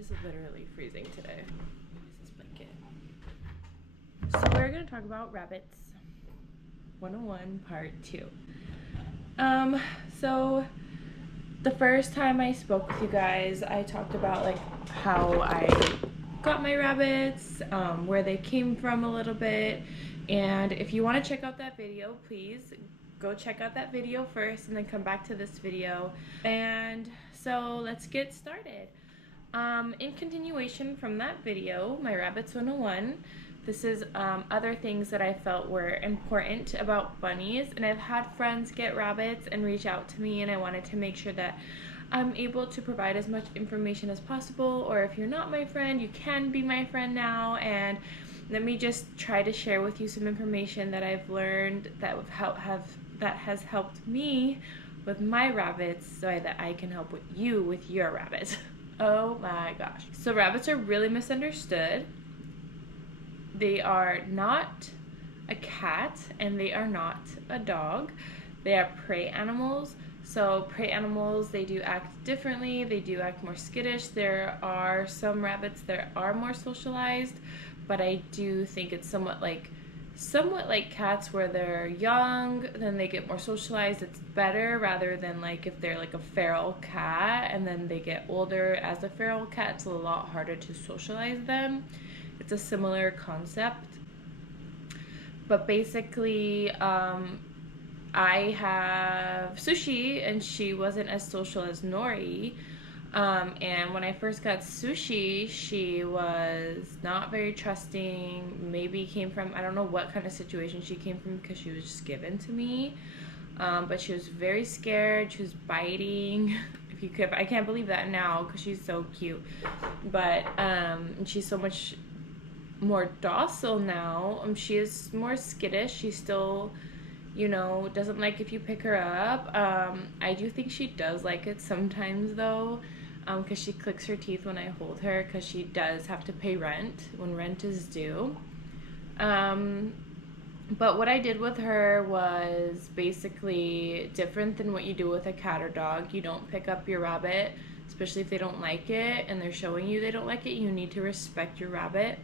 is literally freezing today. Use this blanket. So we're gonna talk about rabbits 101 part 2. So the first time I spoke with you guys, I talked about like how I got my rabbits, where they came from a little bit. And if you want to check out that video, please go check out that video first and then come back to this video. And so let's get started. In continuation from that video, my Rabbits 101, this is other things that I felt were important about bunnies. And I've had friends get rabbits and reach out to me, and I wanted to make sure that I'm able to provide as much information as possible. Or if you're not my friend, you can be my friend now. And let me just try to share with you some information that I've learned that has helped me with my rabbits, so that I can help with you with your rabbits. Oh my gosh. So rabbits are really misunderstood. They are not a cat and they are not a dog. They are prey animals. So prey animals, they do act differently. They do act more skittish. There are some rabbits that are more socialized, but I do think it's somewhat like cats, where they're young, then they get more socialized. It's better rather than like if they're like a feral cat and then they get older as a feral cat, it's a lot harder to socialize them. It's a similar concept. But basically, I have Sushi, and she wasn't as social as Nori. And when I first got Sushi, she was not very trusting. Maybe came from, I don't know what kind of situation she came from, because she was just given to me. But she was very scared. She was biting. If you could, I can't believe that now because she's so cute. But she's so much more docile now. She is more skittish. She still, doesn't like if you pick her up. I do think she does like it sometimes though, because she clicks her teeth when I hold her, because she does have to pay rent when rent is due. But what I did with her was basically different than what you do with a cat or dog. You don't pick up your rabbit, especially if they don't like it and they're showing you they don't like it. You need to respect your rabbit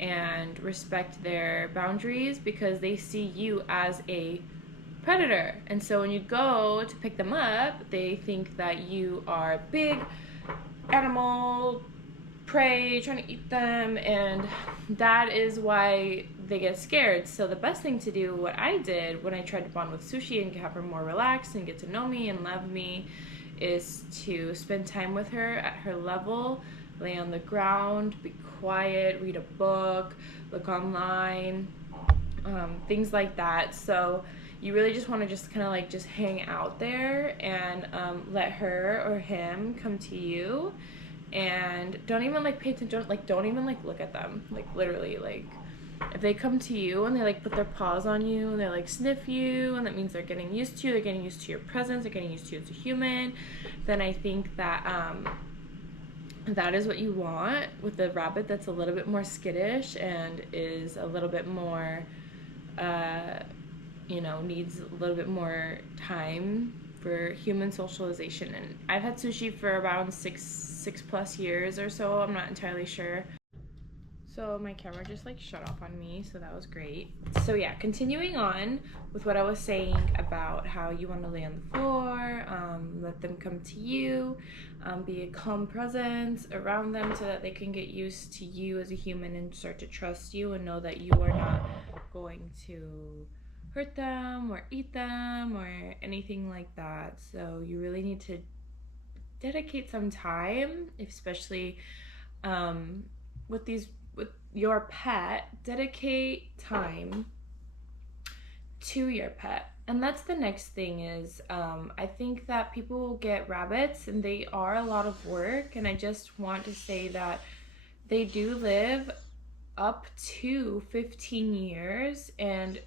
and respect their boundaries, because they see you as a predator. And so when you go to pick them up, they think that you are big animal prey trying to eat them, and that is why they get scared. So the best thing to do, what I did when I tried to bond with Sushi and have her more relaxed and get to know me and love me, is to spend time with her at her level, lay on the ground, be quiet, read a book, look online, things like that. So you really just want to just kind of like just hang out there and let her or him come to you, and don't even like pay attention, don't even like look at them, like literally, like if they come to you and they like put their paws on you and they like sniff you, and that means they're getting used to you, they're getting used to your presence, they're getting used to you as a human, then I think that that is what you want with the rabbit that's a little bit more skittish and is a little bit more needs a little bit more time for human socialization. And I've had Sushi for around six plus years or so. I'm not entirely sure. So my camera just like shut off on me, so that was great. So yeah, continuing on with what I was saying about how you want to lay on the floor, let them come to you, be a calm presence around them so that they can get used to you as a human and start to trust you and know that you are not going to hurt them or eat them or anything like that. So you really need to dedicate some time, especially with your pet. Dedicate time to your pet. And that's the next thing is, I think that people will get rabbits and they are a lot of work, and I just want to say that they do live up to 15 years, and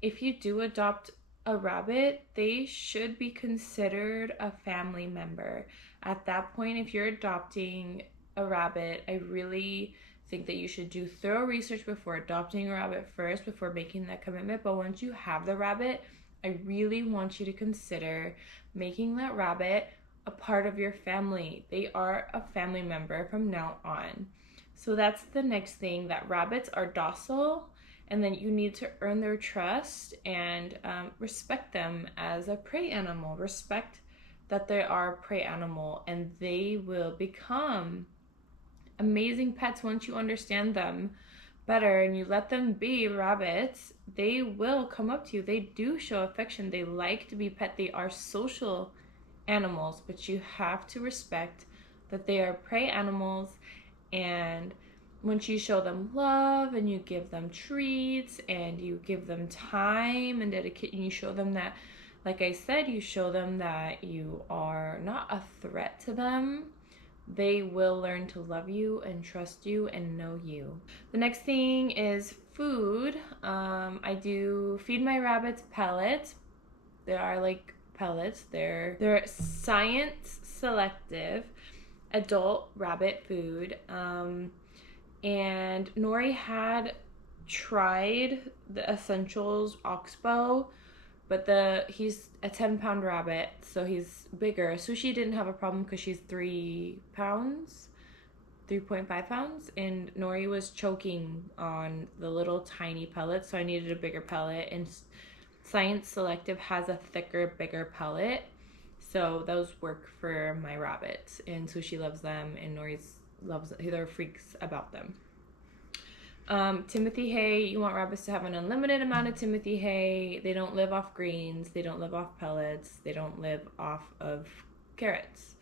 if you do adopt a rabbit, they should be considered a family member. At that point, if you're adopting a rabbit, I really think that you should do thorough research before adopting a rabbit first, before making that commitment. But once you have the rabbit, I really want you to consider making that rabbit a part of your family. They are a family member from now on. So that's the next thing, that rabbits are docile, and then you need to earn their trust and respect them as a prey animal. Respect that they are a prey animal, and they will become amazing pets once you understand them better and you let them be rabbits. They will come up to you. They do show affection. They like to be pet. They are social animals, but you have to respect that they are prey animals. And once you show them love and you give them treats and you give them time and dedicate, and you show them that, like I said, you show them that you are not a threat to them, they will learn to love you and trust you and know you. The next thing is food. I do feed my rabbits pellets. They are like pellets. They're science selective adult rabbit food. And Nori had tried the Essentials Oxbow, but he's a 10-pound rabbit, so he's bigger. Sushi didn't have a problem because she's 3 pounds, 3.5 pounds, and Nori was choking on the little tiny pellets, so I needed a bigger pellet. And Science Selective has a thicker, bigger pellet, so those work for my rabbits. And Sushi loves them, and Nori loves. They're freaks about them. Timothy hay, you want rabbits to have an unlimited amount of Timothy hay. They don't live off greens, they don't live off pellets, they don't live off of carrots.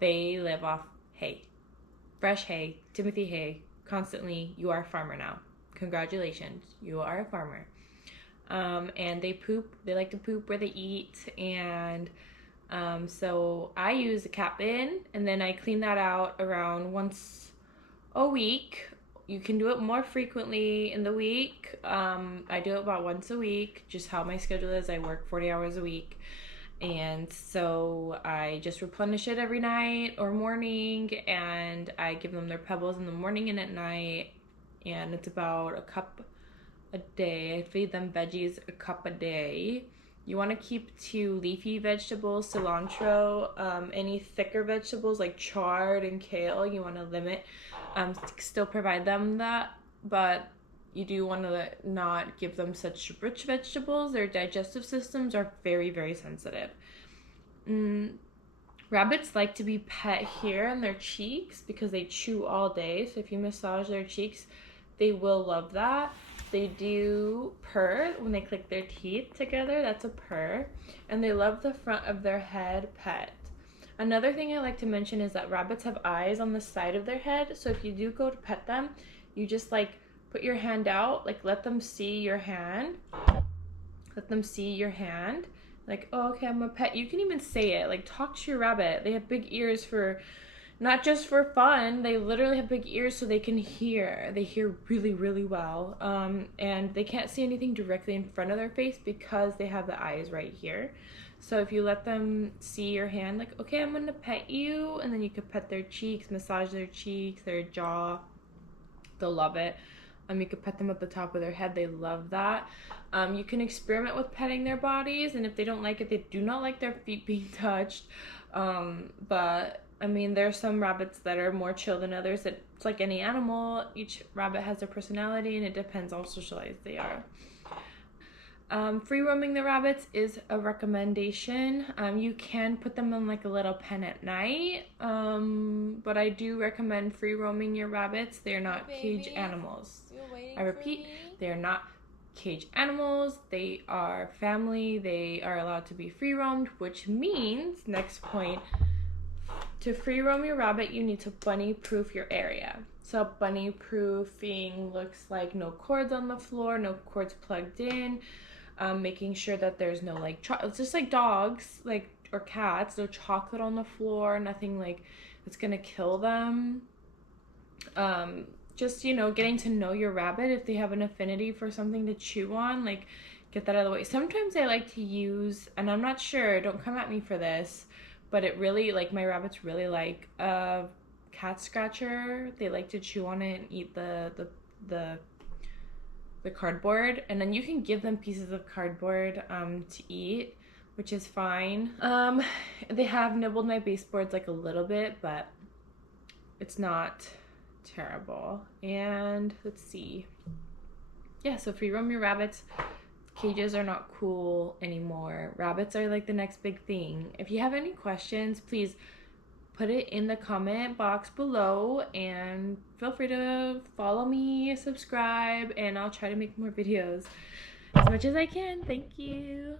They live off hay. Fresh hay, Timothy hay, constantly. You are a farmer now. Congratulations, you are a farmer. And they poop, they like to poop where they eat, and so I use a cat bin, and then I clean that out around once a week. You can do it more frequently in the week. I do it about once a week, just how my schedule is. I work 40 hours a week. And so I just replenish it every night or morning, and I give them their pebbles in the morning and at night. And it's about a cup a day. I feed them veggies a cup a day. You want to keep to leafy vegetables, cilantro, any thicker vegetables like chard and kale, you want to limit. Still provide them that, but you do want to not give them such rich vegetables. Their digestive systems are very, very sensitive. Rabbits like to be pet here on their cheeks because they chew all day. So if you massage their cheeks, they will love that. They do purr when they click their teeth together. That's a purr. And they love the front of their head pet. Another thing I like to mention is that rabbits have eyes on the side of their head. So if you do go to pet them, you just like put your hand out, like let them see your hand. Let them see your hand. Like, oh, okay, I'm a pet. You can even say it. Like, talk to your rabbit. They have big ears for... not just for fun, they literally have big ears so they can hear. They hear really, really well. And they can't see anything directly in front of their face because they have the eyes right here. So if you let them see your hand, like, okay, I'm gonna pet you, and then you could pet their cheeks, massage their cheeks, their jaw, they'll love it. You could pet them at the top of their head. They love that. You can experiment with petting their bodies, and if they don't like it, they do not like their feet being touched. But I mean, there are some rabbits that are more chill than others. It's like any animal. Each rabbit has their personality, and it depends how socialized they are. Free roaming the rabbits is a recommendation. You can put them in like a little pen at night, but I do recommend free roaming your rabbits. They're not cage animals. I repeat, they're not cage animals. They are family. They are allowed to be free roamed, which means, next point, to free roam your rabbit, you need to bunny proof your area. So bunny proofing looks like no cords on the floor, no cords plugged in, making sure that there's no like, it's just like dogs, like, or cats, no chocolate on the floor, nothing like that's gonna kill them. Just, you know, getting to know your rabbit. If they have an affinity for something to chew on, like, get that out of the way. Sometimes I like to use, and I'm not sure, don't come at me for this, but it really, like, my rabbits really like a cat scratcher. They like to chew on it and eat the cardboard, and then you can give them pieces of cardboard to eat. which is fine. They have nibbled my baseboards like a little bit, but it's not terrible. And let's see. Yeah, so free roam your rabbits. Cages are not cool anymore. Rabbits are like the next big thing. If you have any questions, please put it in the comment box below, and feel free to follow me, subscribe, and I'll try to make more videos as much as I can. Thank you.